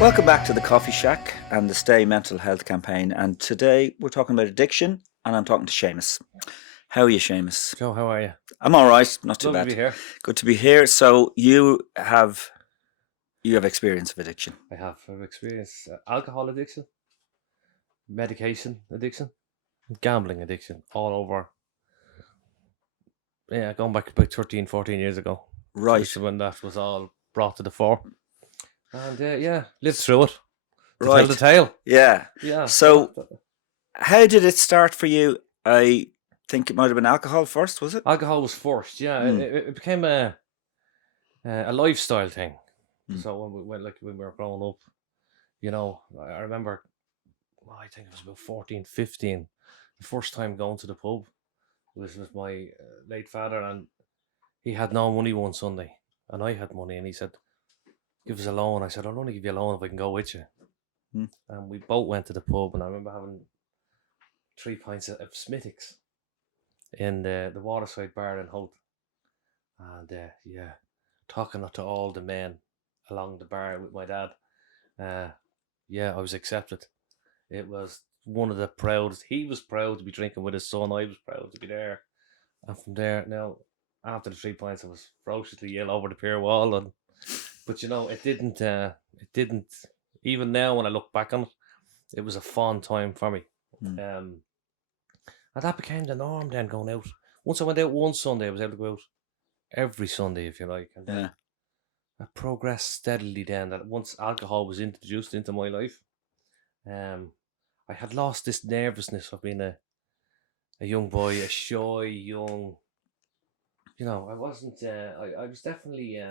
Welcome back to the Coffee Shack and the Stay Mental Health campaign. And today we're talking about addiction, and I'm talking to Seamus. How are you, Seamus? Joe, how are you? I'm all right, not too Lovely bad. to be here. Good to be here. So you have experience of addiction. I've experienced alcohol addiction, medication addiction, gambling addiction, all over. Yeah, going back about 13, 14 years ago. Right. This is when that was all brought to the fore. And lived through it. To Right. tell the tale. Yeah. Yeah. So how did it start for you? I think it might have been alcohol first, was it? Alcohol was first, yeah. It became a lifestyle thing. So when we were growing up, I remember, I think it was about 14, 15, the first time going to the pub was with my late father, and he had no money one Sunday, and I had money, and he said, "Give us a loan." I said, "I'll only give you a loan if I can go with you." And we both went to the pub, and I remember having 3 pints of Smithwick's in the Waterside Bar in Holt, and talking to all the men along the bar with my dad. I was accepted. It was one of the proudest. He was proud to be drinking with his son. I was proud to be there. And from there, now, after the 3 pints, I was ferociously ill over the pier wall. But it didn't. Even now, when I look back on it, it was a fun time for me. And that became the norm then, going out. Once I went out one Sunday, I was able to go out every Sunday, if you like. And then I progressed steadily then, that once alcohol was introduced into my life, I had lost this nervousness of being a young boy, a shy, young, I wasn't, I was definitely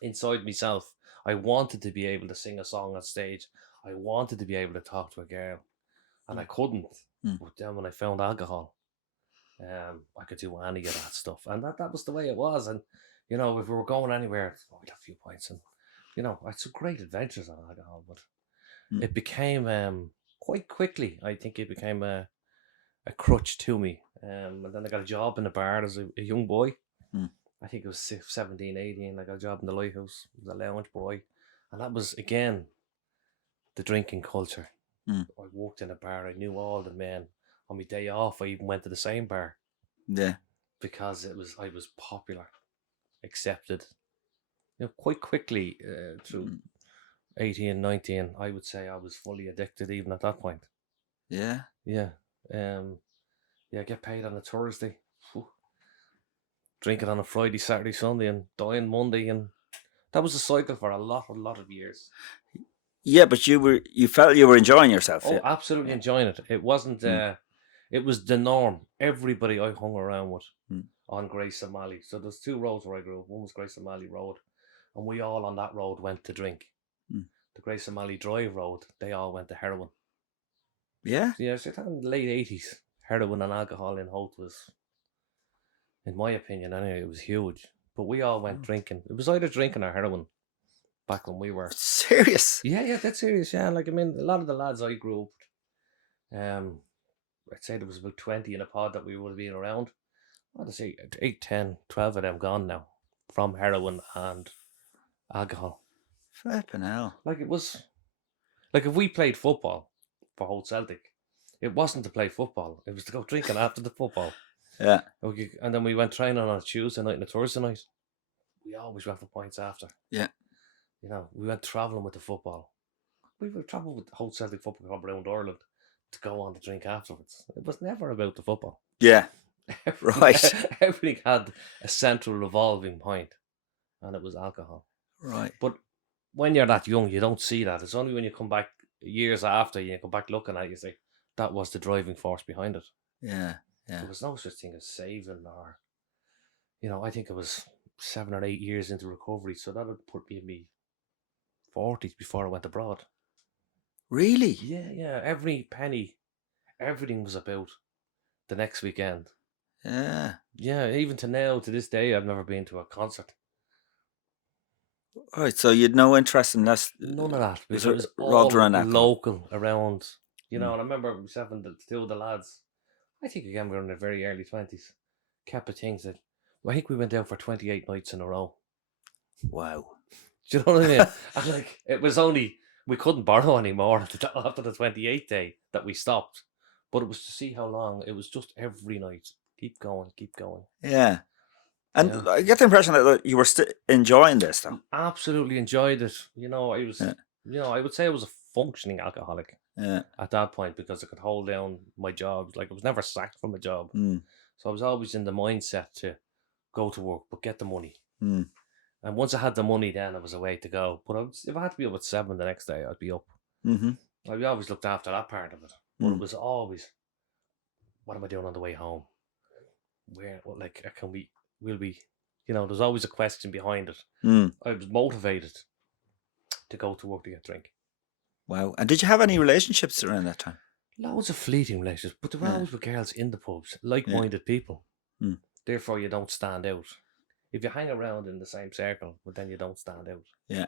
inside myself. I wanted to be able to sing a song on stage. I wanted to be able to talk to a girl, and I couldn't. But then when I found alcohol, I could do any of that stuff. And that was the way it was. And, if we were going anywhere, I'd have a few pints. And, I had some great adventures on alcohol, but it became, quite quickly, I think it became a crutch to me. And then I got a job in a bar as a young boy. I think it was 17, 18. I got a job in the Lighthouse. I was a lounge boy. And that was, again, the drinking culture. I worked in a bar. I knew all the men. On my day off, I even went to the same bar. Yeah. Because I was popular, accepted. Quite quickly, through 18, 19, I would say I was fully addicted even at that point. Yeah. Yeah. Get paid on a Thursday. Drinking on a Friday, Saturday, Sunday, and dying Monday, and that was a cycle for a lot of years. Yeah, but you felt you were enjoying yourself. Oh, absolutely enjoying it. It wasn't. It was the norm. Everybody I hung around with on Grace O'Malley. So there's 2 roads where I grew up. One was Grace O'Malley Road, and we all on that road went to drink. The Grace O'Malley Drive Road, they all went to heroin. Yeah. Yeah, so in the late 80s, heroin and alcohol in Holt was, in my opinion anyway, it was huge. But we all went drinking. It was either drinking or heroin back when we were. Serious? Yeah, that's serious, yeah. Like, I mean, a lot of the lads I grew up with, I'd say there was about 20 in a pod that we would have been around. I'd say 8, 10, 12 of them gone now from heroin and alcohol. Flipping hell. Like, it was, like, if we played football for Holt Celtic, it wasn't to play football. It was to go drinking after the football. Yeah. And then we went training on a Tuesday night and a Thursday night. We always went for points after. Yeah. We went travelling with the football. We would travel with the Holt Celtic Football Club around Ireland to go on to drink afterwards. It was never about the football. Yeah. Right. Everything had a central revolving point, and it was alcohol. Right. But when you're that young, you don't see that. It's only when you come back years after, you come back looking at it, you say, that was the driving force behind it. Yeah. There was no such thing as saving or, I think it was 7 or 8 years into recovery, so that would put me in my 40s before I went abroad. Really? Yeah. Every penny, everything was about the next weekend. Yeah. Yeah, even to now, to this day, I've never been to a concert. Right, so you'd no interest in this? None of that. Because it was all all around alcohol. local around. And I remember myself and the 2 of the lads, I think again we were in their very early 20s, kept the things that, I think we went down for 28 nights in a row. Wow. Do you know what I mean? And like, it was only, we couldn't borrow anymore after the 28th day that we stopped. But it was to see how long. It was just every night. Keep going, keep going. Yeah. And Yeah. I get the impression that you were still enjoying this, though. Absolutely enjoyed it. You know, I was, I would say I was a functioning alcoholic at that point because I could hold down my job. Like, I was never sacked from a job. So I was always in the mindset to go to work, but get the money. And once I had the money, then it was a way to go. But if I had to be up at 7 the next day, I'd be up. I always looked after that part of it. But it was always, what am I doing on the way home? Where, will we, there's always a question behind it. I was motivated to go to work to get drink. Wow. And did you have any relationships around that time? Loads of fleeting relationships, but there were always with girls in the pubs, like-minded people. Therefore, you don't stand out. If you hang around in the same circle, well, then you don't stand out. Yeah.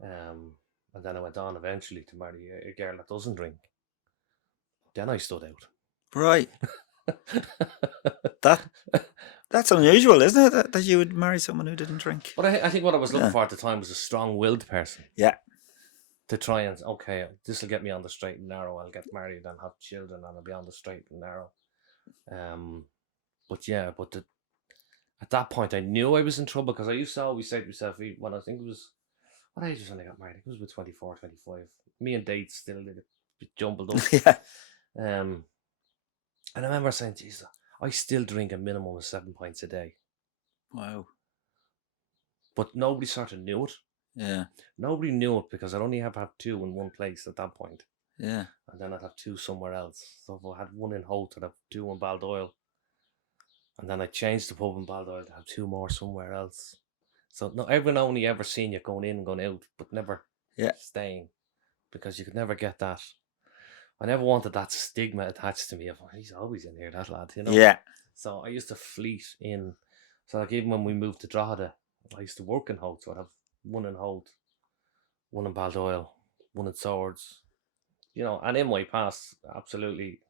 And then I went on eventually to marry a girl that doesn't drink. Then I stood out. Right. That's unusual, isn't it? That you would marry someone who didn't drink. But I think what I was looking for at the time was a strong-willed person. Yeah. To try and, okay, this will get me on the straight and narrow. I'll get married and have children and I'll be on the straight and narrow. At that point, I knew I was in trouble because I used to always say to myself, when I think it was, what age was when I got married? I think it was about 24, 25. Me and dates still a bit jumbled up. Yeah. And I remember saying, Jesus, I still drink a minimum of 7 pints a day. Wow. But nobody sort of knew it. Yeah. Nobody knew it because I'd only have had 2 in one place at that point. Yeah. And then I'd have 2 somewhere else. So if I had 1 in Holt, I'd have 2 in Baldoyle. And then I changed the pub in Baldoyle to have 2 more somewhere else. So everyone only ever seen you going in and going out, but never staying. Because you could never get that. I never wanted that stigma attached to me of, he's always in here, that lad, Yeah. So I used to fleet in. So like even when we moved to Drogheda, I used to work in Holt. So I'd have 1 in Holt, 1 in Baldoyle, 1 in Swords. And in my past, absolutely,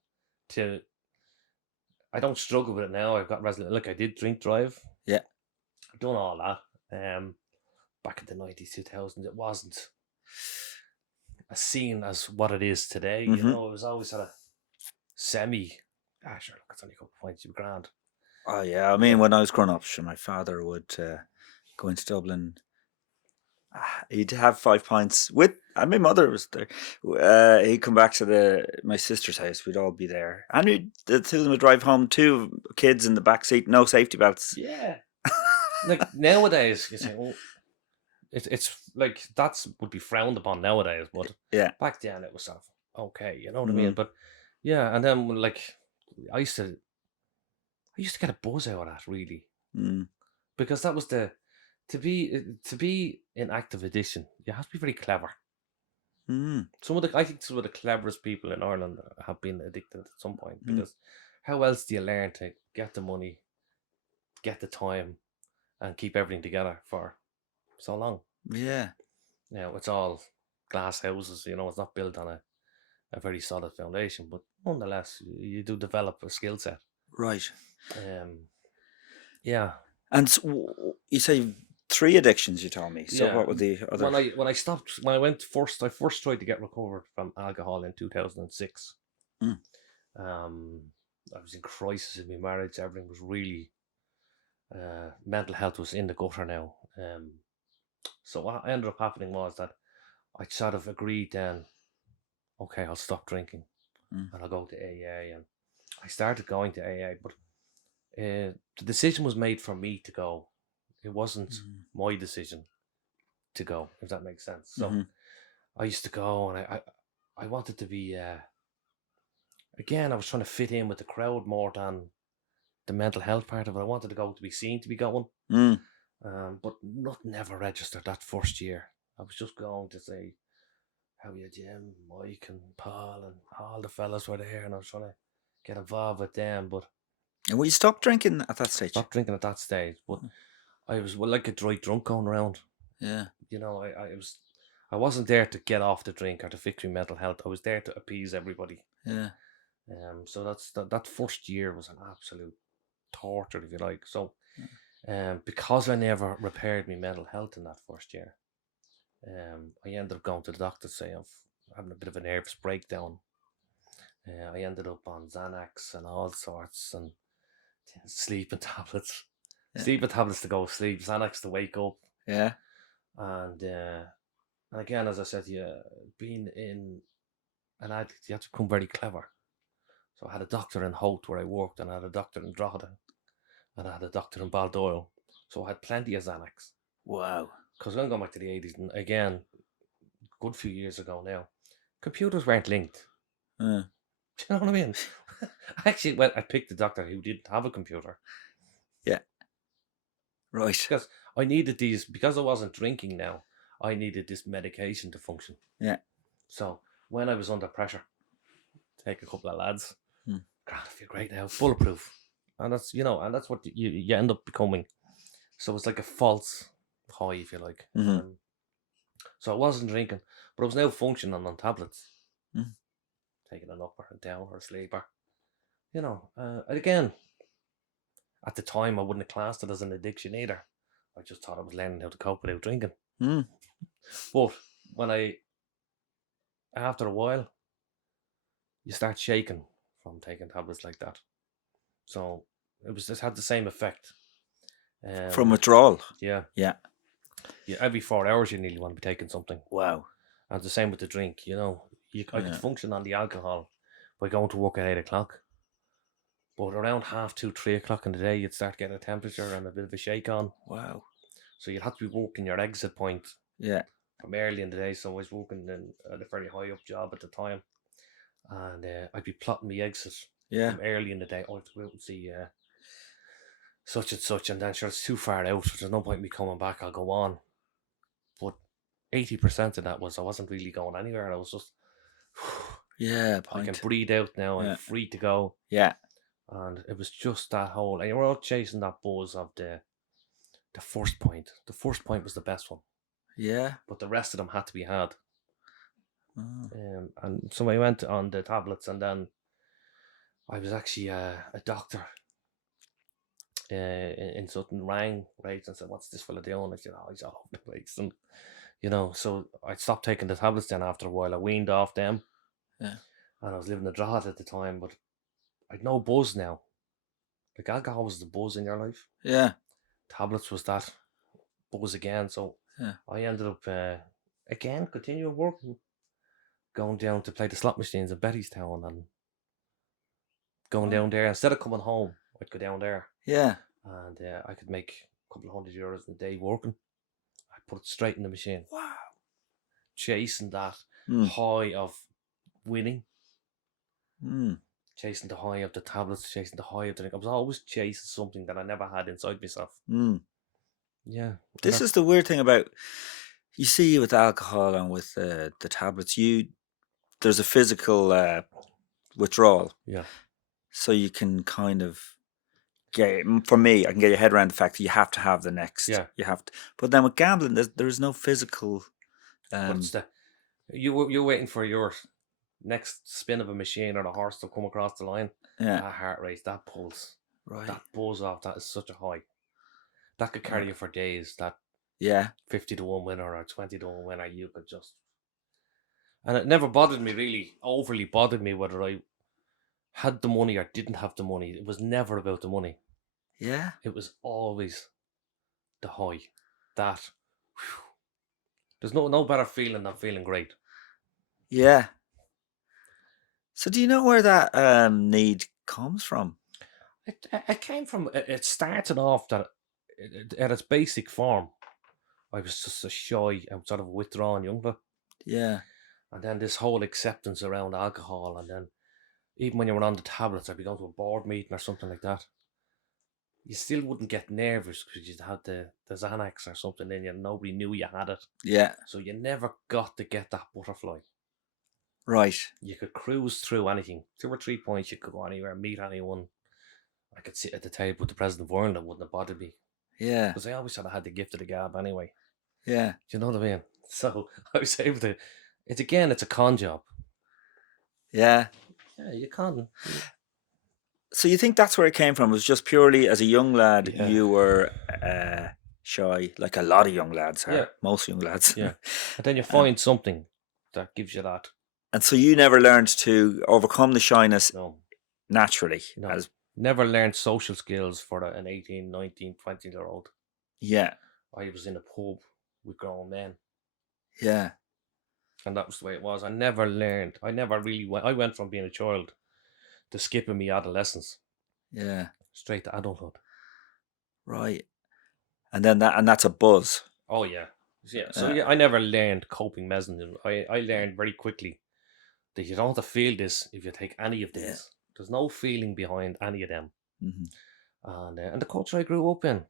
I don't struggle with it now. I've got resident. Look, I did drink drive. Yeah. I've done all that. Back in the 90s, 2000s, it wasn't as seen as what it is today. It was always sort of semi. Sure, look, it's only a couple of points, you were grand. Oh, yeah. I mean, when I was growing up, my father would go into Dublin. He'd have 5 pints and my mother was there. He'd come back to my sister's house. We'd all be there, and the 2 of them would drive home. 2 kids in the back seat, no safety belts. Yeah, like nowadays, you say, well, it's like would be frowned upon nowadays, but back then it was sort of okay, you know what I mean? But yeah, and then like I used to get a buzz out of that really, because that was to be in active addiction, you have to be very clever. I think some of the cleverest people in Ireland have been addicted at some point, because how else do you learn to get the money, get the time, and keep everything together for so long? Yeah. It's all glass houses, it's not built on a very solid foundation, but nonetheless, you do develop a skill set. Right. Yeah. And so, you say 3 addictions, you told me. So what were the other? When I first tried to get recovered from alcohol in 2006. I was in crisis in my marriage. Everything was really, mental health was in the gutter now. So what ended up happening was that I sort of agreed then, okay, I'll stop drinking and I'll go to AA. And I started going to AA, but the decision was made for me to go. It wasn't my decision to go, if that makes sense. So I used to go, and I wanted to be, again, I was trying to fit in with the crowd more than the mental health part of it. I wanted to go to be seen to be going. But nothing ever registered that first year. I was just going to say, how are you, Jim, Mike and Paul, and all the fellas were there, and I was trying to get involved with them. But and you stopped drinking at that stage? Stopped drinking at that stage, but I was like a dry drunk going around. Yeah. I wasn't there to get off the drink or to fix my mental health. I was there to appease everybody. Yeah. So that first year was an absolute torture, if you like. So, because I never repaired my mental health in that first year, I ended up going to the doctor to say I'm having a bit of a nervous breakdown. I ended up on Xanax and all sorts and sleeping tablets. Yeah. Sleeping tablets to go to sleep, Xanax to wake up. Yeah. And again, as I said to you, being in an addict, you have to become very clever. So I had a doctor in Holt where I worked, and I had a doctor in Drogheda, and I had a doctor in Baldoyle. So I had plenty of Xanax. Wow. Because I'm going back to the 80s, and again, good few years ago now, computers weren't linked. Do you know what I mean? Actually, I picked a doctor who didn't have a computer. Yeah. Right. Because I needed these, because I wasn't drinking now, I needed this medication to function. Yeah. So when I was under pressure, take a couple of lads, God, I feel great now, bulletproof. And that's, and that's what you end up becoming. So it's like a false high, if you like. Mm-hmm. So I wasn't drinking, but I was now functioning on tablets. Mm. Taking an up or a down or a sleeper. And again, at the time, I wouldn't have classed it as an addiction either. I just thought I was learning how to cope without drinking. But after a while, you start shaking from taking tablets like that. So it just had the same effect. From withdrawal. Yeah. Yeah. Every 4 hours, you nearly want to be taking something. Wow. And the same with the drink. I could function on the alcohol by going to work at 8 o'clock. But around 2:30, 3 o'clock in the day, you'd start getting a temperature and a bit of a shake on. Wow. So you'd have to be working your exit point. Yeah. From early in the day. So I was working at a very high up job at the time. And I'd be plotting my exit. Yeah. From early in the day. I have to go out and see such and such. And then sure, it's too far out. There's no point in me coming back. I'll go on. But 80% of that was I wasn't really going anywhere. I was just... Yeah, I can breathe out now. I'm free to go. Yeah. And it was just that whole... And you were all chasing that buzz of the first point. The first point was the best one. Yeah. But the rest of them had to be had. And so I went on the tablets, and then I was actually a doctor in Sutton rang, right, and said, "What's this fella doing?" I said, "Oh, he's all over the place." And so I stopped taking the tablets then after a while. I weaned off them. Yeah. And I was living in Drogheda at the time, but I'd no buzz now. Like alcohol was the buzz in your life. Yeah. Tablets was that buzz again. So I ended up again continuing working, going down to play the slot machines in Bettystown and going down there. Instead of coming home, I'd go down there. Yeah. And I could make a couple of €100 a day working. I'd put it straight in the machine. Wow. Chasing that high of winning. Chasing the high of the tablets, chasing the high of the... I was always chasing something that I never had inside myself. Yeah. This is the weird thing about... You see with alcohol and with the tablets, there's a physical withdrawal. Yeah. So you can kind of get... For me, I can get your head around the fact that you have to have the next. Yeah. You have to... But then with gambling, there's no physical... But it's you're waiting for your next spin of a machine or the horse to come across the line. Yeah. That heart rate, that pulse, right. That buzz off, that is such a high. That could carry you for days. That 50 to 1 winner or 20 to 1 winner, you could just... And it never bothered me, really, overly bothered me whether I had the money or didn't have the money. It was never about the money. Yeah. It was always the high. That... Whew. There's no better feeling than feeling great. Yeah. So do you know where that need comes from? It came from... It started off that at its basic form, I was just a shy and sort of withdrawn youngster. Yeah. And then this whole acceptance around alcohol, and then even when you were on the tablets, I'd be going to a board meeting or something like that. You still wouldn't get nervous because you'd had the Xanax or something in you and nobody knew you had it. Yeah. So you never got to get that butterfly. Right. You could cruise through anything. 2 or 3 points, you could go anywhere, meet anyone. I could sit at the table with the President of Ireland, it wouldn't have bothered me. Yeah. Because I always thought I had the gift of the gab anyway. Yeah. Do you know what I mean? So I was able to... It's a con job. Yeah. Yeah, you can. So you think that's where it came from? It was just purely as a young lad, you were shy, like a lot of young lads are. Yeah. Most young lads. Yeah. And then you find something that gives you that. And so you never learned to overcome the shyness No. naturally. No. Never learned social skills for an 18, 19, 20-year-old. Yeah. I was in a pub with grown men. Yeah. And that was the way it was. I never learned. I never really went. I went from being a child to skipping me adolescence. Yeah. Straight to adulthood. Right. And then that's a buzz. Oh, yeah. Yeah. So, I never learned coping mechanism. I learned very quickly that you don't have to feel this if you take any of this. Yeah. There's no feeling behind any of them. Mm-hmm. And the culture I grew up in,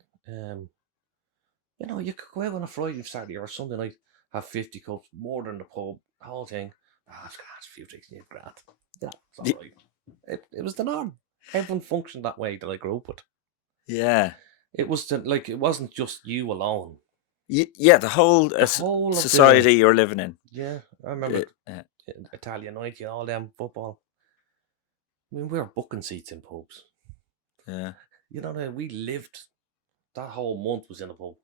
you could go out on a Friday, Saturday or Sunday night, have 50 cups, more than the pub, the whole thing. It's a few drinks, you grand. Yeah, it's all right. It was the norm. Everyone functioned that way that I grew up with. Yeah. It was it wasn't just you alone. Yeah, the whole society you're living in. Yeah, I remember Italian 90 and all them football. I mean, we were booking seats in pubs. Yeah. You know, we lived, that whole month was in a pub.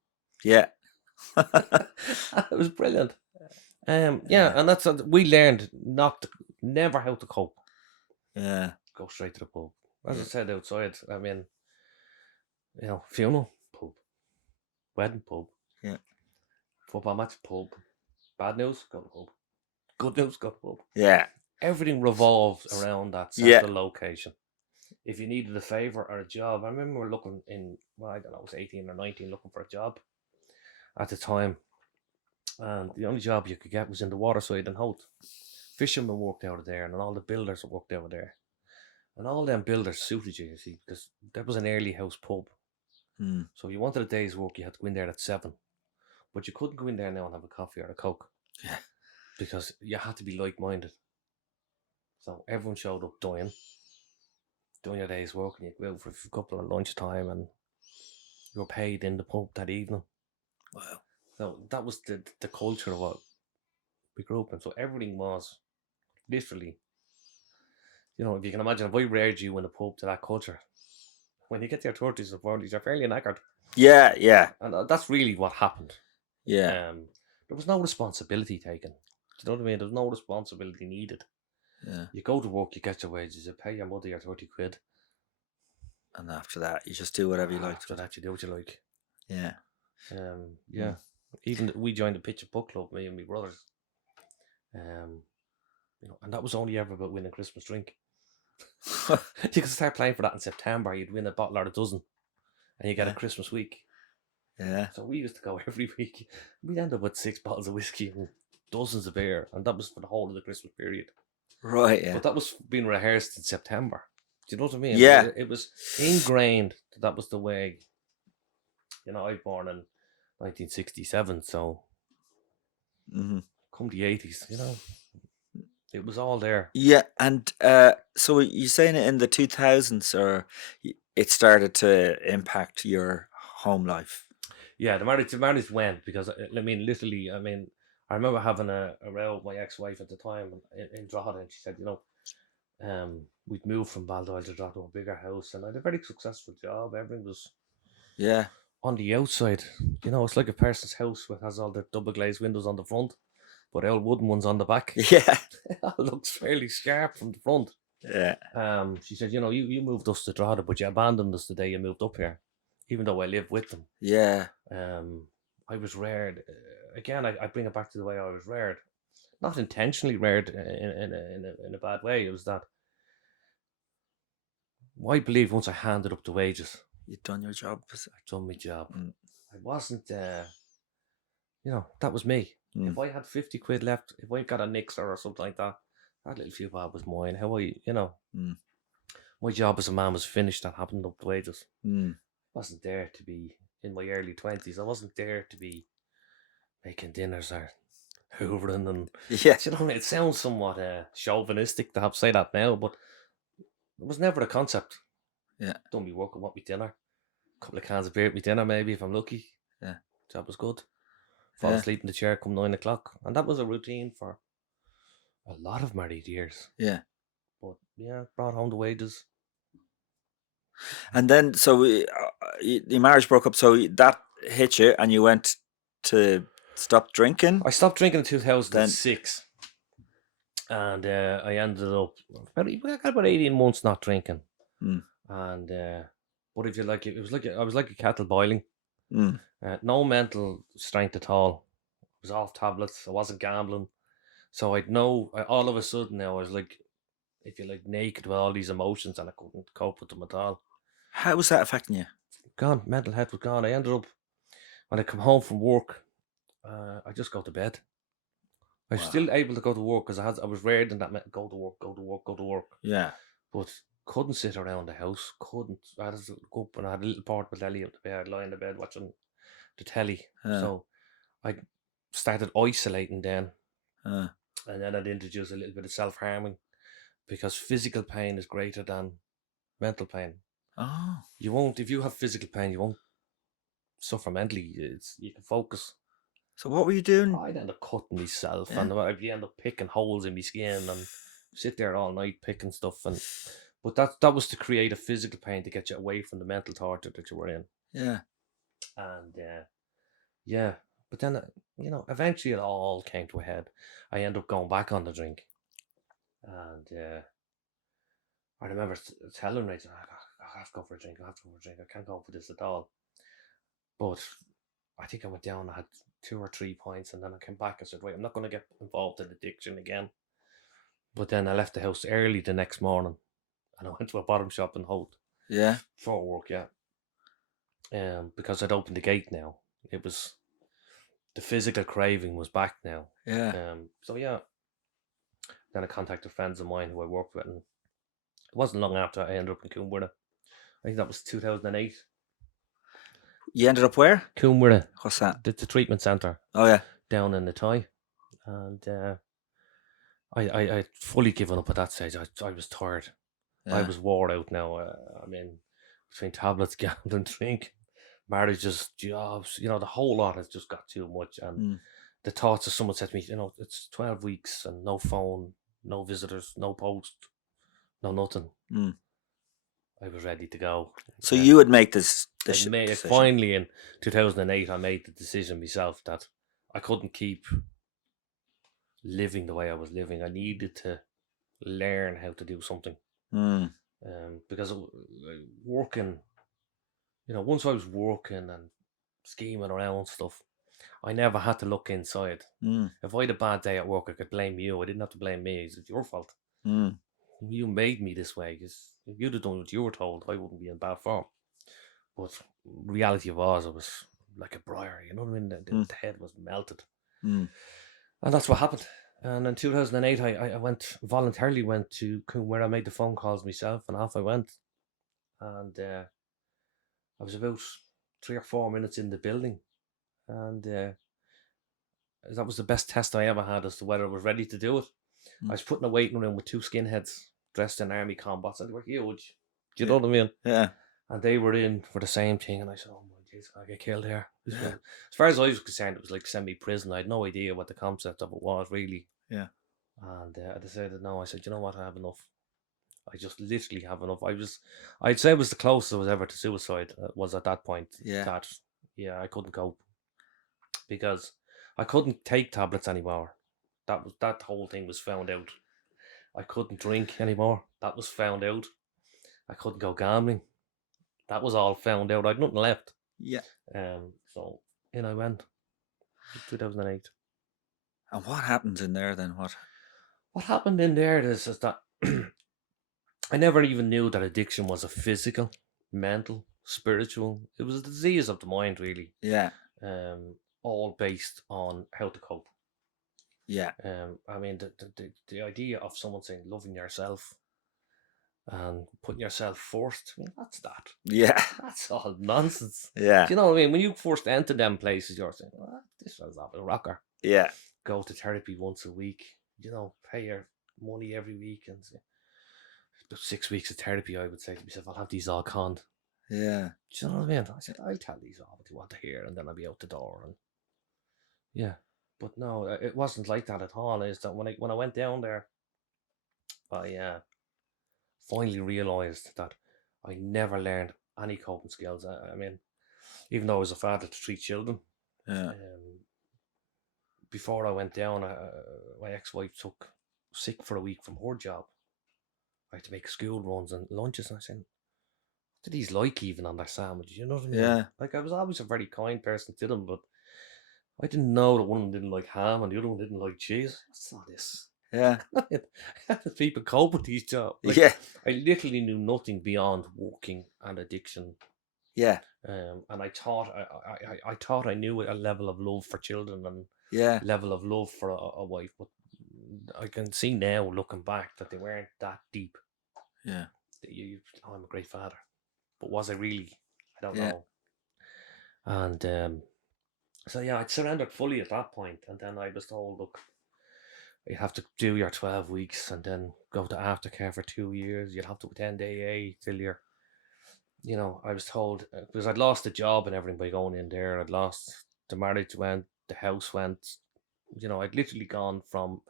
Yeah. It was brilliant. Yeah, and that's we learned never how to cope. Yeah. Go straight to the pub. As I said outside, I mean, funeral, pub. Wedding, pub. Yeah. Football match, pub. Bad news, go to pub. Good news, go to pub. Yeah. Everything revolves around that central location. If you needed a favour or a job, I remember looking in, I don't know, I was 18 or 19 looking for a job at the time. And the only job you could get was in the waterside in Holt. Fishermen worked out of there, and all the builders worked out of there. And all them builders suited you see, because there was an early house pub. So if you wanted a day's work, you had to go in there at 7. But you couldn't go in there now and have a coffee or a Coke. Yeah. Because you had to be like-minded. So everyone showed up doing your day's work, and you'd go out for a couple of lunchtime, and you were paid in the pub that evening. Wow. So that was the culture of what we grew up in. So everything was literally, if you can imagine, if I reared you in a pub to that culture, when you get to your 30s and 40s, you're fairly knackered. Yeah, yeah. And that's really what happened. Yeah. There was no responsibility taken. Do you know what I mean? There was no responsibility needed. Yeah. You go to work, you get your wages, you pay your mother your 30 quid. And after that, you just do whatever you like. After that, you do what you like. Yeah. Yeah. Even we joined the Pitch and Puck Club, me and my brothers. And that was only ever about winning Christmas drink. You could start playing for that in September. You'd win a bottle or a dozen, and you get a Christmas week. Yeah. So we used to go every week. We'd end up with 6 bottles of whiskey and dozens of beer, and that was for the whole of the Christmas period. Right. Yeah. But that was being rehearsed in September. Do you know what I mean? Yeah. It was ingrained that was the way. I was born in 1967, so come the 80s, it was all there. Yeah, and so you're saying in the 2000s, or it started to impact your home life? Yeah, the marriage went, because literally, I remember having a row with my ex-wife at the time in Drogheda, and she said, we'd moved from Baldoyle to Drogheda to a bigger house, and I had a very successful job. Everything was on the outside. It's like a person's house that has all the double glazed windows on the front, but all wooden ones on the back. Yeah. It looks fairly sharp from the front. Yeah. She said, you moved us to Drogheda, but you abandoned us the day you moved up here, even though I lived with them. Yeah. I was reared. Again, I bring it back to the way I was reared. Not intentionally reared in a bad way. It was that I believe once I handed up the wages, you'd done your job. I'd done my job. I wasn't, that was me. If I had 50 quid left, if I got a Nixer or something like that, that little few bob was mine. My job as a man was finished. That happened up the wages. I wasn't there to be in my early 20s. I wasn't there to be making dinners or hoovering and it sounds somewhat chauvinistic to have to say that now, but it was never a concept. Yeah. Don't be working with me dinner. A couple of cans of beer at me dinner, maybe, if I'm lucky. Yeah. Job was good. Fall asleep in the chair come 9 o'clock. And that was a routine for a lot of married years. Yeah. But brought home the wages. And then, so the marriage broke up. So that hit you and you went to stop drinking. I stopped drinking in Then 2006, and I ended up about 18 months not drinking. And but if you like, it was like I was like a kettle boiling. No mental strength at all. I was off tablets. I wasn't gambling, so I'd know. All of a sudden now I was like, if you like, naked with all these emotions, and I couldn't cope with them at all. how was that affecting you? Gone. Mental health was gone. I ended up, when I come home from work, I just go to bed. I was still able to go to work because I was reared in that go to work, go to work, go to work. Yeah. But couldn't sit around the house. Couldn't. I had to go up and I had a little portable telly up the bed. I'd lie in the bed watching the telly. So I started isolating then. And then I'd introduce a little bit of self-harming, because physical pain is greater than mental pain. Oh. You won't, if you have physical pain, you won't suffer mentally. You can focus. So what were you doing? I'd end up cutting myself, and I'd end up picking holes in my skin and sit there all night picking stuff. But that was to create a physical pain to get you away from the mental torture that you were in. Yeah. And but then eventually it all came to a head. I ended up going back on the drink, and I remember telling Rachel, I have to go for a drink. I have to go for a drink. I can't go for this at all. But I think I went down. I had 2 or 3 points, and then I came back. I said, "Wait, I'm not going to get involved in addiction again." But then I left the house early the next morning, and I went to a bottom shop in Holt. Yeah. For work, yeah. Because I'd opened the gate now. It was, the physical craving was back now. Yeah. So yeah. Then I contacted friends of mine who I worked with, and it wasn't long after I ended up in Coomberta. I think that was 2008. You ended up where? Coomberta. What's that? The treatment centre. Oh yeah. Down in the Thai. And I'd fully given up at that stage. I was tired. Yeah. I was wore out now. I mean, between tablets, gambling, drink, marriages, jobs, the whole lot has just got too much. And the thoughts of someone said to me, it's 12 weeks and no phone, no visitors, no post, no nothing. I was ready to go. So you would make this decision. decision. Finally, in 2008, I made the decision myself that I couldn't keep living the way I was living. I needed to learn how to do something. Because working, once I was working and scheming around stuff, I never had to look inside. If I had a bad day at work, I could blame you. I didn't have to blame me. It's your fault. You made me this way. Because if you'd have done what you were told, I wouldn't be in bad form. But reality was, I was like a briar. You know what I mean? The head was melted. And that's what happened. And in 2008, I voluntarily went to where I made the phone calls myself, and off I went. And I was about 3 or 4 minutes in the building, and that was the best test I ever had as to whether I was ready to do it. I was put in a waiting room with 2 skinheads dressed in army combats, and they were huge. Do you know what I mean? Yeah. And they were in for the same thing, and I said, "Oh my jeez, I get killed here." As far as I was concerned, it was like semi-prison. I had no idea what the concept of it was really. Yeah. And I decided, no. I said, you know what? I have enough. I just literally have enough. I'd say it was the closest I was ever to suicide. Was at that point. Yeah. That I couldn't cope because I couldn't take tablets anymore. That whole thing was found out. I couldn't drink anymore. That was found out. I couldn't go gambling. That was all found out. I'd nothing left. Yeah. So in I went. 2008. And what happens in there then? What happened in there is that I never even knew that addiction was a physical, mental, spiritual. It was a disease of the mind, really. Yeah. All based on how to cope. Yeah. I mean, the idea of someone saying loving yourself and putting yourself first, I mean, that's that. Yeah. That's all nonsense. Yeah. Do you know what I mean? When you first enter them places, you're saying, this was a rocker. Yeah. Go to therapy once a week, pay your money every week, and about 6 weeks of therapy, I would say to myself, I'll have these all conned. Yeah. Do you know what I mean? I said, I'll tell these all what they want to hear, and then I'll be out the door. And yeah, but no, it wasn't like that at all. Is that when I went down there, I finally realised that I never learned any coping skills. I mean, even though I was a father to 3 children. Yeah. Before I went down, my ex-wife took sick for a week from her job. I had to make school runs and lunches, and I said, what did these like even on their sandwich? You know what I mean? Yeah. Like, I was always a very kind person to them, but I didn't know that one of them didn't like ham and the other one didn't like cheese. What's all this? Yeah. How did people cope with these jobs? Like, Yeah. I literally knew nothing beyond working and addiction. Yeah. And I thought I thought I knew a level of love for children and Yeah. level of love for a wife, but I can see now, looking back, that they weren't that deep. Yeah. I'm a great father, but was I really? I don't Yeah. know. And so yeah, I'd surrendered fully at that point, and then I was told, look, you have to do your 12 weeks and then go to aftercare for 2 years. You'll have to attend AA till you're, I was told, because I'd lost the job and everything by going in there. I'd lost the marriage went, the house went. I'd literally gone from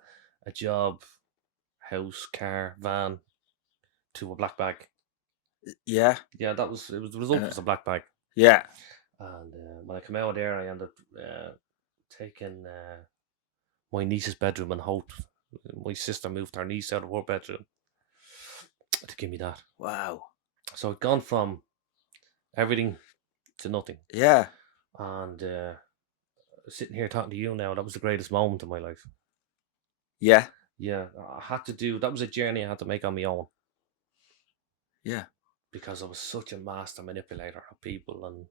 a job, house, car, van to a black bag. Yeah. Yeah, the result was a black bag. Yeah. And when I came out of there, I ended up taking my niece's bedroom and Holt. My sister moved her niece out of her bedroom to give me that. Wow. So I'd gone from everything to nothing. Yeah. And sitting here talking to you now, that was the greatest moment of my life. Yeah. Yeah, that was a journey I had to make on my own. Yeah. Because I was such a master manipulator of people, and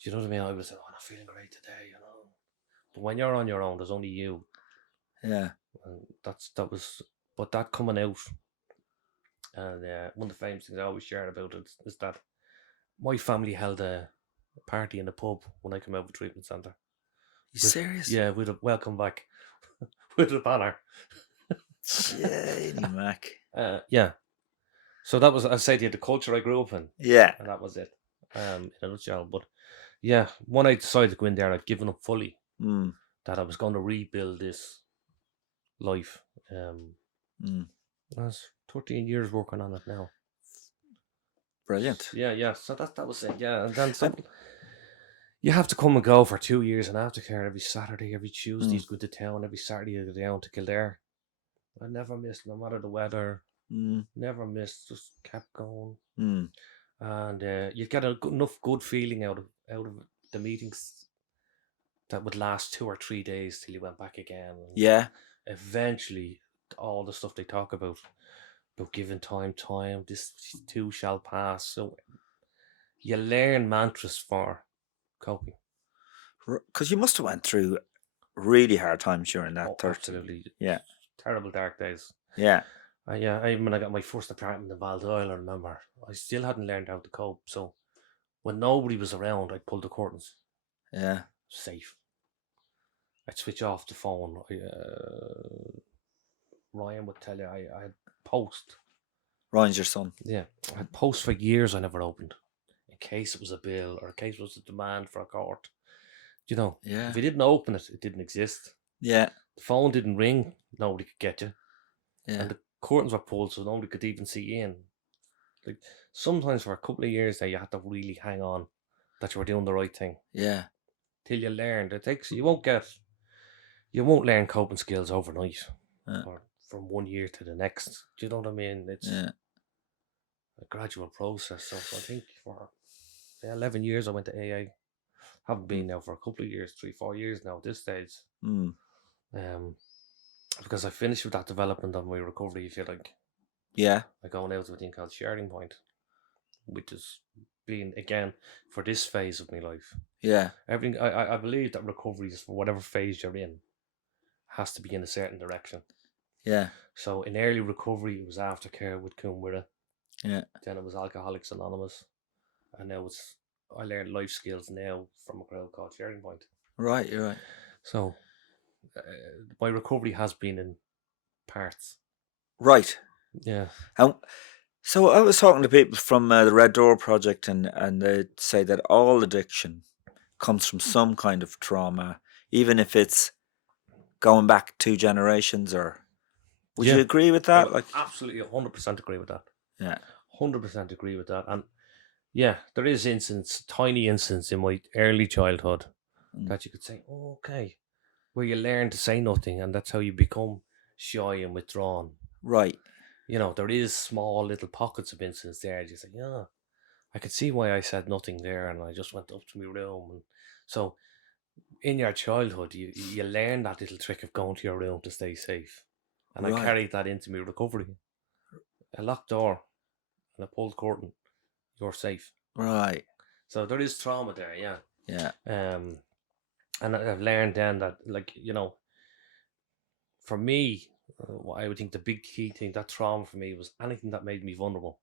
you know what I mean? I was like, I'm not feeling great today, But when you're on your own, there's only you. Yeah. And but that coming out, and one of the famous things I always share about it is that my family held a party in the pub when I came out of the treatment centre. You serious? Yeah, with a welcome back, with a banner. Jenny Mac. Yeah. So that was, I say to you, the culture I grew up in. Yeah. And that was it, in a nutshell. But yeah, when I decided to go in there, I'd given up fully that I was going to rebuild this life. That's 13 years working on it now. Brilliant. Yeah. So that was it. Yeah, and then you have to come and go for 2 years in aftercare every Saturday, every Tuesday. Go to town every Saturday. I go down to Kildare. I never missed, no matter the weather. Never missed. Just kept going. And you get enough good feeling out of the meetings that would last 2 or 3 days till you went back again. And Yeah. eventually, all the stuff they talk about giving time, this too shall pass. So you learn mantras for coping. Because you must have went through really hard times during that 13. Absolutely. Yeah. Terrible dark days. Yeah. When I got my first apartment in Baldoyle, I remember I still hadn't learned how to cope. So when nobody was around, I'd pull the curtains. Yeah. Safe. I'd switch off the phone. Ryan would tell you I had post. Ryan's your son. Yeah. I had post for years I never opened. In case it was a bill or in case it was a demand for a court. Yeah. If you didn't open it, it didn't exist. Yeah. The phone didn't ring, nobody could get you. Yeah. And the curtains were pulled so nobody could even see you in. Like, sometimes for a couple of years there, you had to really hang on that you were doing the right thing. Yeah. Till you learned. You won't learn coping skills overnight. Or from 1 year to the next. Do you know what I mean? It's a gradual process. So I think for 11 years I went to AA. Haven't been now for a couple of years, 3-4 years now at this stage. Because I finished with that development of my recovery, if you like. Yeah. I go now to a thing called Sharing Point, which is being, again, for this phase of my life. Yeah. Everything I believe that recovery is for whatever phase you're in has to be in a certain direction. Yeah. So in early recovery, it was aftercare with Coomwira. Yeah. Then it was Alcoholics Anonymous. And now I learned life skills now from a crowd called Sharing Point. Right, you're right. So my recovery has been in parts. Right. Yeah. So I was talking to people from the Red Door Project, and they say that all addiction comes from some kind of trauma, even if it's going back 2 generations. Or would you agree with that? Absolutely, 100% agree with that. Yeah, 100% agree with that. And Yeah, there is tiny instance in my early childhood Mm. that you could say, oh, okay, where you learn to say nothing, and that's how you become shy and withdrawn. Right. You know, there is small little pockets of instance there. You say, yeah, I could see why I said nothing there, and I just went up to my room. And so, in your childhood, you learn that little trick of going to your room to stay safe, and I Right. carried that into my recovery. A locked door and a pulled curtain, you're safe. Right. So there is trauma there, yeah. Yeah. And I've learned then that, like, you know, for me, what I would think the big key thing, that trauma for me, was anything that made me vulnerable,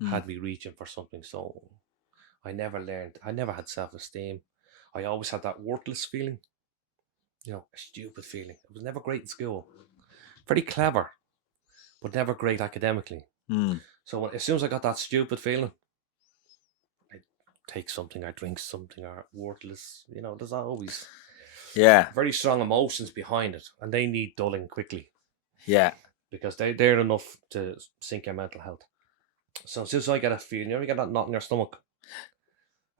Mm. had me reaching for something. So I never had self esteem. I always had that worthless feeling, you know, a stupid feeling. I was never great in school, very clever, but never great academically. Mm. So as soon as I got that stupid feeling, I take something, I drink something, or worthless. You know, there's always Yeah. very strong emotions behind it, and they need dulling quickly Yeah. because they're enough to sink your mental health. So as soon as I get a feeling, you get that knot in your stomach,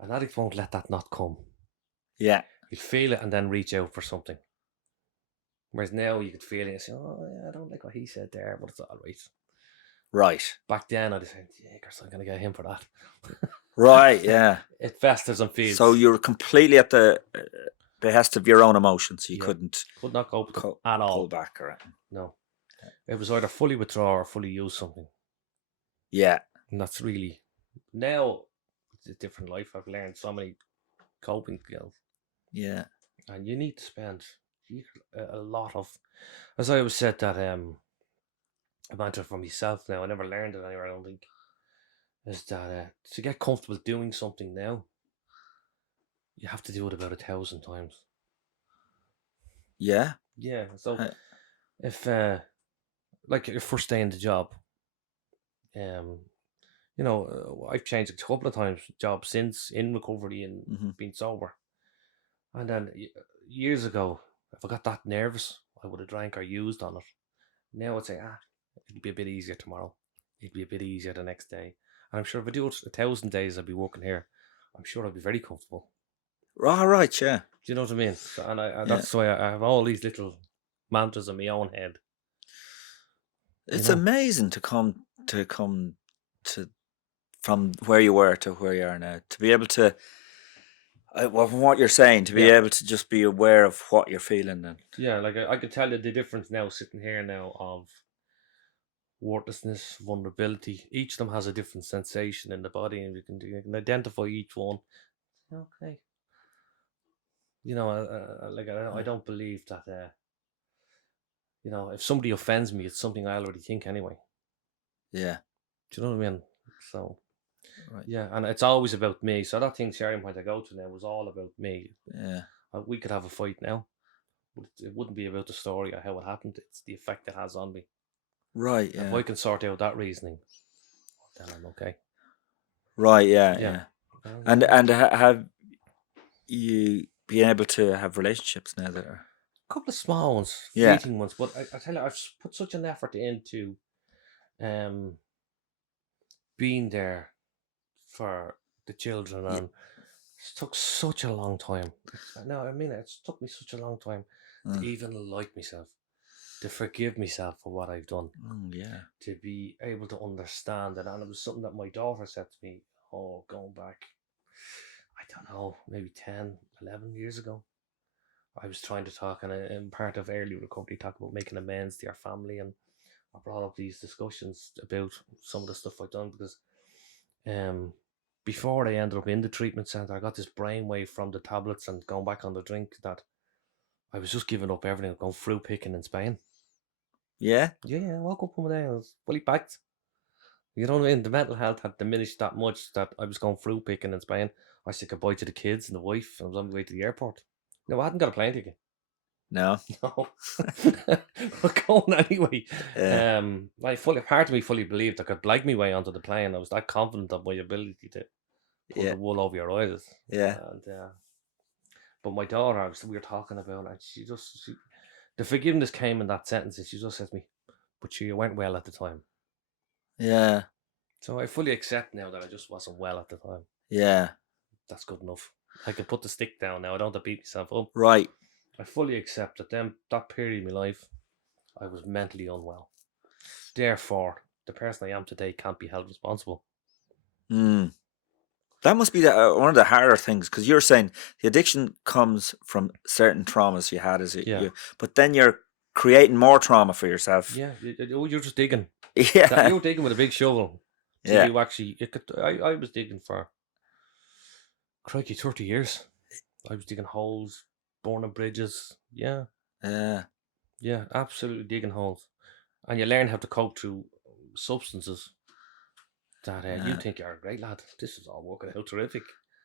an addict won't let that knot come. Yeah. He'll feel it and then reach out for something. Whereas now you could feel it and say, oh, yeah, I don't like what he said there, but it's all right. Right. Back then, I'd say, yeah, I'm going to get him for that. Right. Yeah. It festers and feeds. So you're completely at the behest of your own emotions. You couldn't could not cope with them at all. pull back or anything. No. It was either fully withdraw or fully use something. Yeah. And that's really, now it's a different life. I've learned so many coping skills. Yeah. And you need to spend a lot of, as I always said, that a mantra for myself now, I never learned it anywhere, I don't think, is that to get comfortable doing something now, you have to do it about 1,000 times. Yeah. Yeah. So if like your first day in the job, you know, I've changed a couple of times job since in recovery and being sober. And then years ago, if I got that nervous, I would have drank or used on it. Now I'd say, it'll be a bit easier tomorrow. It'll be a bit easier the next day. And I'm sure if I do it 1,000 days, I'd be working here. I'm sure I'd be very comfortable. All right. Yeah. Do you know what I mean? So, and that's why I have all these little mantras in my own head. It's amazing to come to from where you were to where you are now, to be able to, well, from what you're saying, to be able to just be aware of what you're feeling. And yeah, like I could tell you the difference now, sitting here now, of worthlessness, vulnerability. Each of them has a different sensation in the body, and you can identify each one. Okay, you know, I don't believe that. You know, if somebody offends me, it's something I already think anyway. yeah. Do you know what I mean? So, Right. yeah, and it's always about me. So that thing sharing point I go to now was all about me. Yeah. We could have a fight now, but it wouldn't be about the story or how it happened. It's the effect it has on me. Right. If Yeah. I can sort out that reasoning, then I'm okay. Right. Yeah. Yeah. And have you been able to have relationships now that are A couple of small ones, Yeah. fleeting ones, but I tell you, I've put such an effort into being there for the children, Yeah. and it took such a long time. No, I mean, it's took me such a long time to even like myself, to forgive myself for what I've done, Yeah. to be able to understand it. And it was something that my daughter said to me, going back, I don't know, maybe 10, 11 years ago. I was trying to talk, and in part of early recovery, talk about making amends to your family, and I brought up these discussions about some of the stuff I've done, because before I ended up in the treatment centre, I got this brainwave from the tablets and going back on the drink that I was just giving up everything, going fruit picking in Spain. Yeah. Yeah, I woke up one day, I was fully packed. You know what I mean? The mental health had diminished that much that I was going fruit picking in Spain. I said goodbye to the kids and the wife, and I was on my way to the airport. No, I hadn't got a plane ticket. No. No. We're going anyway. Yeah. Part of me fully believed I could blag my way onto the plane. I was that confident of my ability to pull the wool over your eyes. Yeah. And but my daughter, we were talking about it, and the forgiveness came in that sentence, and she just said to me, "But you went well at the time." Yeah. So I fully accept now that I just wasn't well at the time. Yeah. That's good enough. I can put the stick down now. I don't have to beat myself up. Right. I fully accept that that period of my life, I was mentally unwell. Therefore, the person I am today can't be held responsible. That must be one of the harder things, because you're saying the addiction comes from certain traumas you had but then you're creating more trauma for yourself. Yeah, you're just digging. Yeah. You're digging with a big shovel. So Yeah. you actually, I was digging for, crikey, 30 years. I was digging holes, burning bridges. Yeah. Yeah, absolutely digging holes. And you learn how to cope through substances that you think you're a great lad. This is all working out terrific.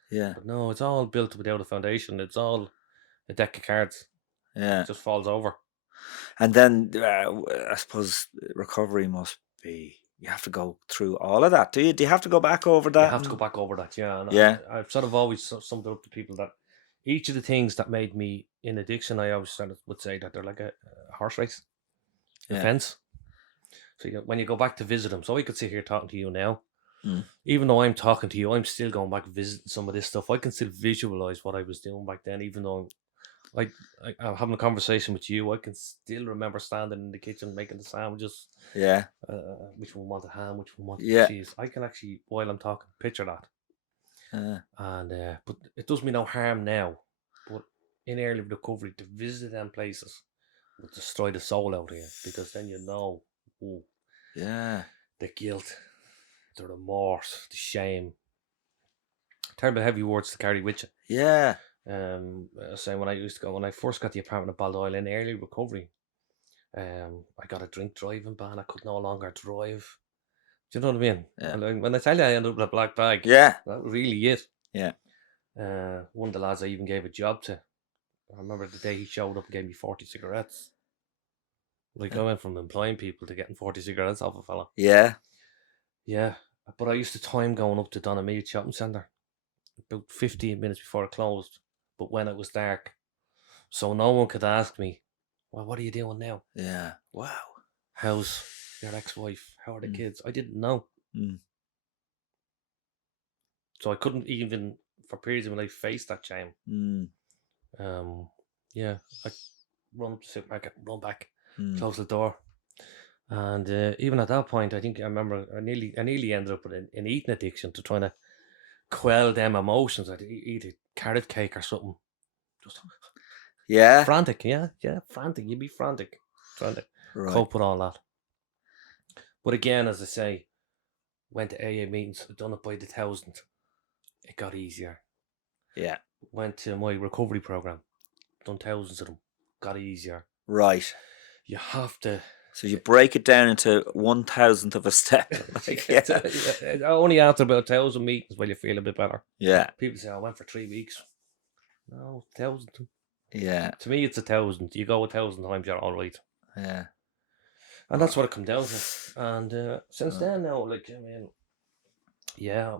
Yeah. But no, it's all built without a foundation. It's all a deck of cards. Yeah. It just falls over. And then I suppose recovery must be, you have to go through all of that. Do you have to go back over that? You have to go back over that, yeah. And Yeah. I've sort of always summed it up to people that each of the things that made me in addiction, I always would say that they're like a horse race, a fence. So when you go back to visit them, so I could sit here talking to you now. Even though I'm talking to you, I'm still going back visiting some of this stuff. I can still visualize what I was doing back then, even though I'm having a conversation with you. I can still remember standing in the kitchen making the sandwiches. Yeah. Which one wanted ham, which one wanted cheese. I can actually, while I'm talking, picture that. And but it does me no harm now. But in early recovery, to visit them places would destroy the soul out of you, because then you know, the guilt, the remorse, the shame. Terrible heavy words to carry with you. Yeah. Saying when I first got the apartment at Baldoyle in early recovery, I got a drink driving ban. I could no longer drive. Do you know what I mean? Yeah. When I tell you I ended up with a black bag, Yeah. that was really it. Yeah. One of the lads I even gave a job to, I remember the day he showed up and gave me 40 cigarettes. Like, I went from employing people to getting 40 cigarettes off a fella. Yeah. Yeah. But I used to time going up to Donamead Shopping Centre about 15 minutes before it closed, but when it was dark. So no one could ask me, well, what are you doing now? Yeah. Wow. How's your ex-wife? How are the kids? I didn't know. So I couldn't even, for periods of my life, face that shame. Yeah, I run up to the supermarket, run back, close the door. And even at that point, I remember I nearly ended up with an eating addiction to trying to quell them emotions. I'd eat a carrot cake or something. Just frantic, frantic. You'd be frantic trying to cope with all that. But again, as I say, went to AA meetings, done it by the 1,000. It got easier. Yeah. Went to my recovery program, done thousands of them, got easier. Right. You have to. So you break it down into 1,000th of a step. Only after about 1,000 meetings will you feel a bit better. Yeah. People say, I went for 3 weeks. No, 1,000. Yeah. To me, it's 1,000. You go 1,000 times, you're all right. Yeah. And that's what it come down to. And since then, now, like, I mean,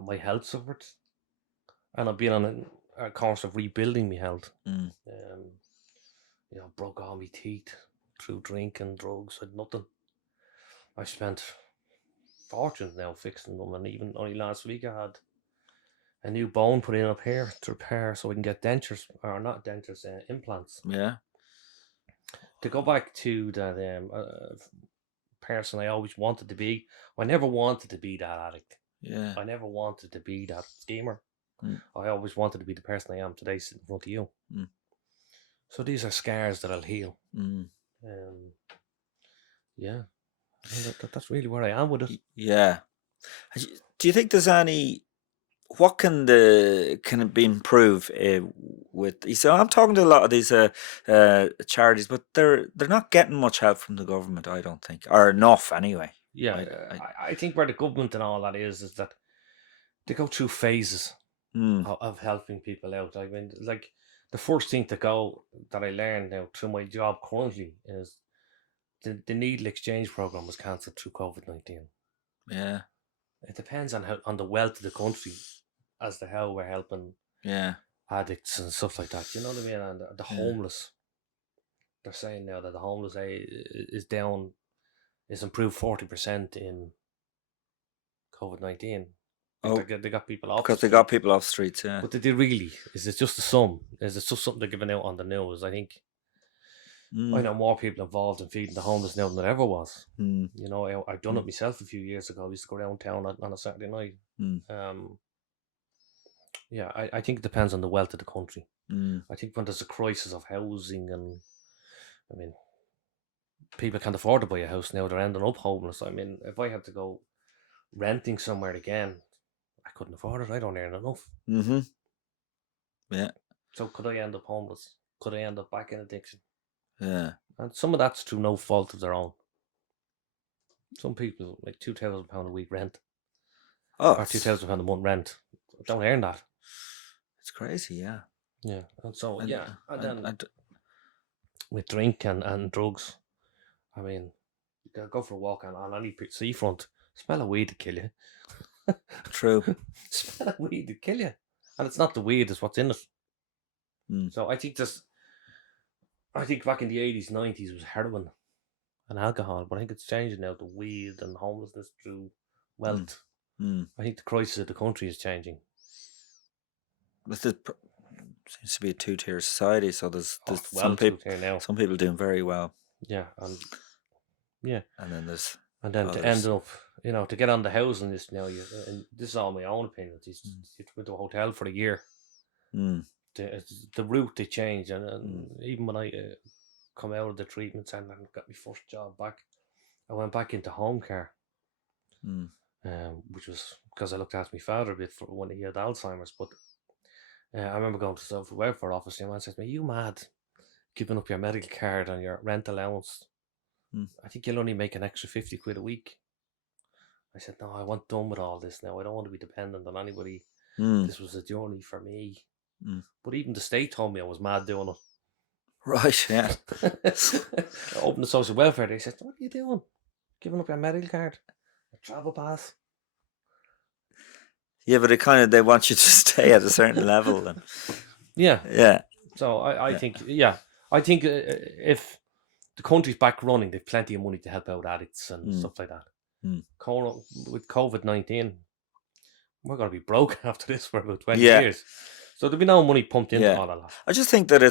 my health suffered. And I've been on a course of rebuilding my health. Broke all my teeth through drinking, drugs, had nothing. I spent fortunes now fixing them, and even only last week I had a new bone put in up here to repair so I can get dentures, or not dentures, implants. Yeah. To go back to that person I always wanted to be, I never wanted to be that addict. Yeah. I never wanted to be that schemer. I always wanted to be the person I am today, sitting in front of you. So these are scars that I'll heal. Yeah, that's really where I am with it. Yeah. Do you think there's any? What can it be improved with? So I'm talking to a lot of these charities, but they're not getting much help from the government, I don't think, or enough anyway. Yeah, I think where the government and all that is that they go through phases of helping people out. I mean, like, the first thing that I learned now through my job currently is the needle exchange program was cancelled through COVID-19. Yeah. It depends on the wealth of the country as to how we're helping addicts and stuff like that. You know what I mean? And the homeless. They're saying now that the homeless is improved 40% in COVID-19. Oh, They got people off because the they got street. people off streets. Yeah. But did they really? Is it just a sum? Is it just something they're giving out on the news? I think I know more people involved in feeding the homeless now than there ever was. Mm. You know, I've done it myself a few years ago. I used to go around town on a Saturday night. Yeah, I think it depends on the wealth of the country. I think when there's a crisis of housing, and I mean, people can't afford to buy a house now, they're ending up homeless. I mean, if I had to go renting somewhere again, I couldn't afford it. I don't earn enough. Mm-hmm. Yeah. So could I end up homeless? Could I end up back in addiction? Yeah. And some of that's through no fault of their own. Some people, like £2,000 a week rent, Oh, or £2,000 a month rent, don't earn that. It's crazy, yeah. Yeah, and so, and then I with drink and drugs, I mean, you can go for a walk on any seafront, smell of weed to kill you. True. Smell of weed to kill you. And it's not the weed, it's what's in it. So I think back in the 80s, 90s was heroin and alcohol, but I think it's changing now to weed and homelessness through wealth. I think the crisis of the country is changing. Seems to be a two-tier society, so there's some people doing very well. Yeah, and then there's to end up, to get on the housing list now, and this is all my own opinion. You went to a hotel for a year. The route they changed, and even when I come out of the treatment centre and got my first job back, I went back into home care, which was because I looked after my father a bit for when he had Alzheimer's. But I remember going to the social welfare office, and the man said to me, "You mad, giving up your medical card and your rent allowance? I think you'll only make an extra 50 quid a week." I said, "No, I want done with all this now. I don't want to be dependent on anybody. This was a journey for me." But even the state told me I was mad doing it. Right, yeah. I opened the social welfare. They said, "What are you doing? Giving up your medical card, a travel pass?" Yeah, but they want you to stay at a certain level. And yeah. So I think if the country's back running, they've plenty of money to help out addicts and stuff like that. With COVID-19, we're going to be broke after this for about 20 years. So there'll be no money pumped into all of that. I just think that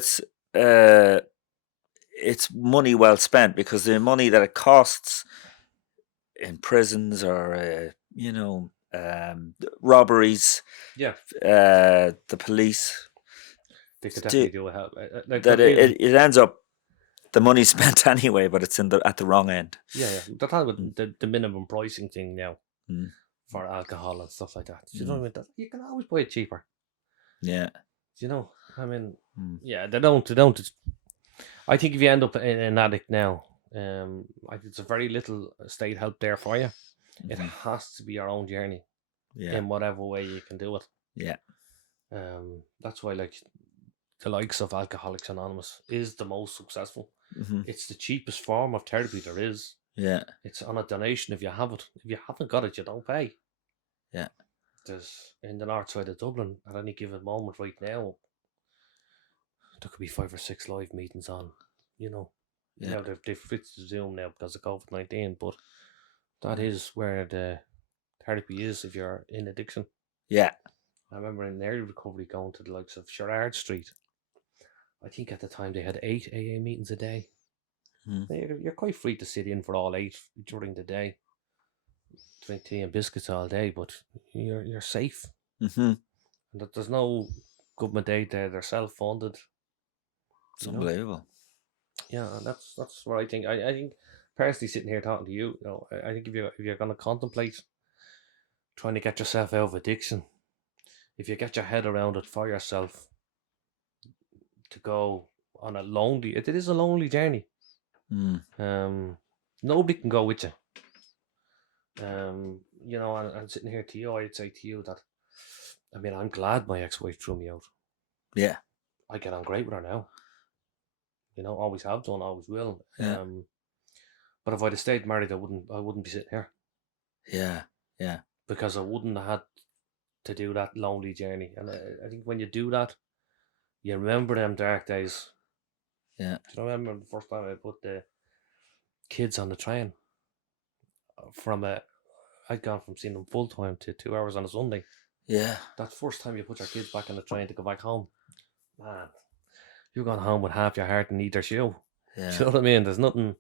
it's money well spent, because the money that it costs in prisons or robberies, the police, they could definitely do a help. It ends up, the money's spent anyway, but it's at the wrong end. Yeah. They're talking about the minimum pricing thing now for alcohol and stuff like that. You know what I mean? You can always buy it cheaper. Yeah. I mean, they don't. I think if you end up in an addict now, I think there's very little state help there for you. It has to be your own journey, in whatever way you can do it. Yeah. That's why, like, the likes of Alcoholics Anonymous is the most successful. It's the cheapest form of therapy there is. Yeah. It's on a donation if you have it. If you haven't got it, you don't pay. Yeah. There's, in the north side of Dublin, at any given moment right now, there could be 5 or 6 live meetings on. Now they've fixed the Zoom now because of COVID-19, but that is where the therapy is if you're in addiction. Yeah. I remember in early recovery going to the likes of Sherrard Street. I think at the time they had 8 AA meetings a day. You're quite free to sit in for all 8 during the day, drink tea and biscuits all day, but you're safe. And there's no government aid there; they're self-funded. It's unbelievable. Yeah, and that's what I think. I think personally, sitting here talking to you, I think if you're going to contemplate trying to get yourself out of addiction, if you get your head around it for yourself, to go on it is a lonely journey. Nobody can go with you. And sitting here to you, I'd say to you that, I mean, I'm glad my ex-wife threw me out. Yeah. I get on great with her now. Always have done, always will. Yeah. But if I'd have stayed married, I wouldn't be sitting here. Yeah. Yeah. Because I wouldn't have had to do that lonely journey. And I think when you do that, you remember them dark days. Yeah. I remember the first time I put the kids on the train from a I'd gone from seeing them full time to 2 hours on a Sunday. Yeah. That first time you put your kids back on the train to go back home, man, you're going home with half your heart in either shoe. Yeah. Do you know what I mean? There's nothing.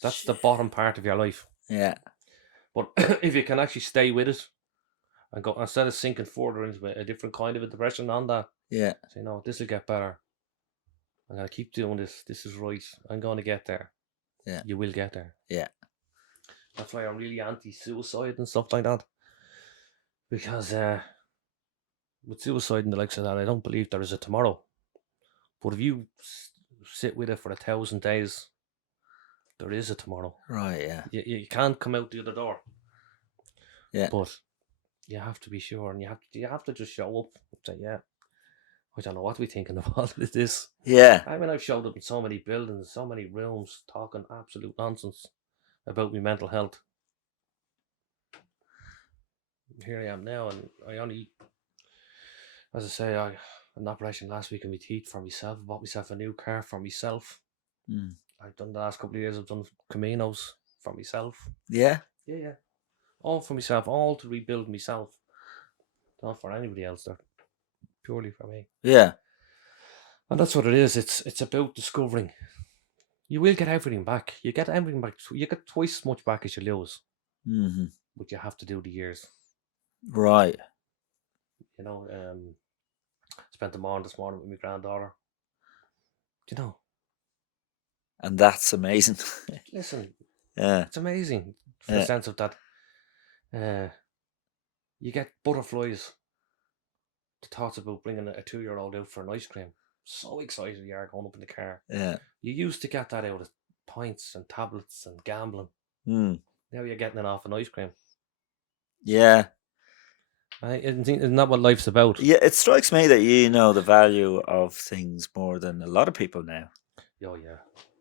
That's the bottom part of your life. Yeah. But if you can actually stay with it and go, instead of sinking further into a different kind of a depression on that, Yeah. say, no, this will get better. I'm going to keep doing this. This is right. I'm going to get there. Yeah. You will get there. Yeah. That's why I'm really anti-suicide and stuff like that. Because with suicide and the likes of that, I don't believe there is a tomorrow. But if you sit with it for 1,000 days, there is a tomorrow. Right, yeah. You can't come out the other door. Yeah. But you have to be sure, and you have to just show up and say, yeah, I don't know what we're thinking of all of this. Yeah. I mean, I've showed up in so many buildings, so many rooms, talking absolute nonsense about my mental health. Here I am now, and I only, as I say, I had an operation last week on my teeth for myself. Bought myself a new car for myself. I've done the last couple of years, I've done Caminos for myself. Yeah. Yeah. All for myself, all to rebuild myself. Not for anybody else, they're purely for me. Yeah. And that's what it is. It's about discovering. You will get everything back. You get everything back. You get twice as much back as you lose. Mm-hmm. But you have to do the years. Right. You know, spent the morning this morning with my granddaughter. You know. And that's amazing. Listen. Yeah. It's amazing. For the sense of that. You get butterflies. The thoughts about bringing a 2-year-old out for an ice cream. So excited you are going up in the car. Yeah. You used to get that out of pints and tablets and gambling. Mm. Now you're getting it off an ice cream. Yeah. Isn't that what life's about? Yeah, it strikes me that you know the value of things more than a lot of people now. Oh, yeah.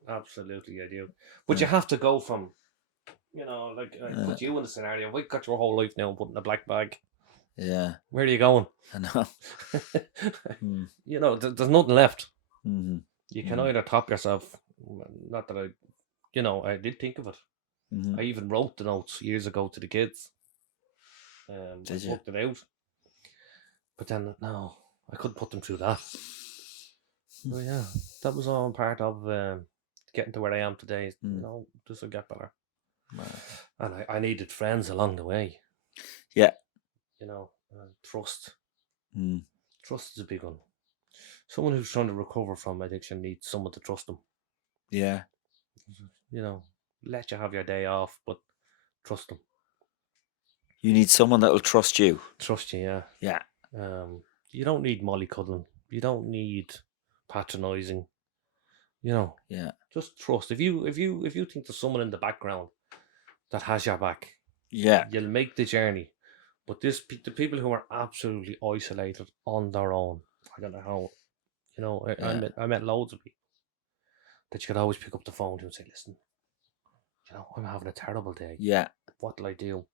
Absolutely, I do. But you have to go from, you know, like, I put you in the scenario. If I got your whole life now and put in a black bag. Yeah. Where are you going? I know. You know, there's nothing left. Mm-hmm. You can either top yourself. Not that I did think of it. Mm-hmm. I even wrote the notes years ago to the kids. Did you? Worked it out. But then, no, I couldn't put them through that. So yeah, that was all part of getting to where I am today. You know, this will get better. Wow. And I needed friends along the way. Yeah. You know, trust. Mm. Trust is a big one. Someone who's trying to recover from addiction needs someone to trust them. Yeah. You know, let you have your day off, but trust them. You need someone that will trust you. Trust you, yeah. Yeah. You don't need mollycoddling. You don't need patronising. You know. Yeah. Just trust. If you think there's someone in the background that has your back, yeah, you'll make the journey. But the people who are absolutely isolated on their own, I don't know how. You know, I met loads of people that you could always pick up the phone to and say, "Listen, you know, I'm having a terrible day. Yeah, what will I do?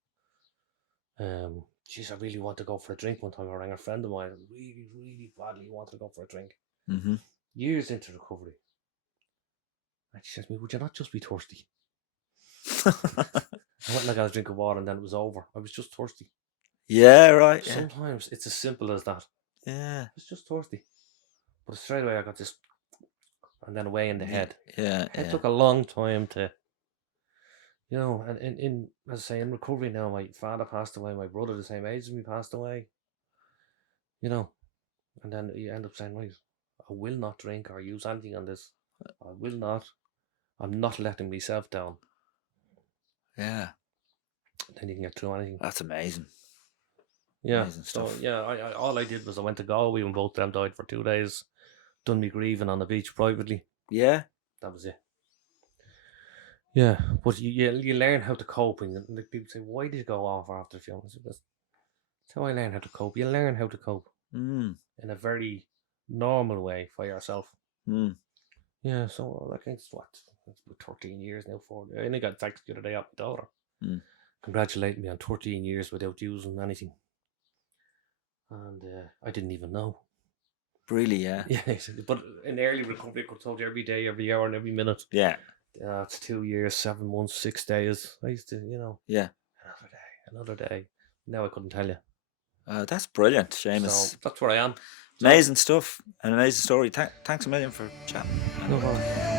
Geez, I really want to go for a drink." One time I rang a friend of mine, really, really badly wanted to go for a drink. Mm-hmm. Years into recovery. And she says to me, "Would you not just be thirsty?" I went and I got a drink of water and then it was over. I was just thirsty. Yeah, right. Sometimes it's as simple as that. Yeah. I was just thirsty. But straight away I got this, and then away in the head. Yeah. It took a long time to, you know, and in as I say, in recovery now, my father passed away, my brother the same age as me passed away. You know, and then you end up saying, right, I will not drink or use anything on this. I will not. I'm not letting myself down. Yeah. Then you can get through anything. That's amazing. Yeah. Amazing stuff. So yeah, I all I did was I went to Galway when both of them died for 2 days. Done me grieving on the beach privately. Yeah. That was it. Yeah, but you learn how to cope, and like people say, "Why did you go off after the film?" That's how I learned how to cope. You learn how to cope in a very normal way for yourself. Yeah, so I think it's about 13 years now. I only got a text the other day off my daughter, congratulating me on 13 years without using anything, and I didn't even know. Really, yeah. Yeah, but in early recovery, I could talk to you every day, every hour, and every minute. Yeah. It's 2 years, 7 months, 6 days. I used to, Yeah. another day. Now I couldn't tell you. That's brilliant, Seamus. So that's where I am. Amazing stuff. An amazing story. Thanks a million for chatting. No problem.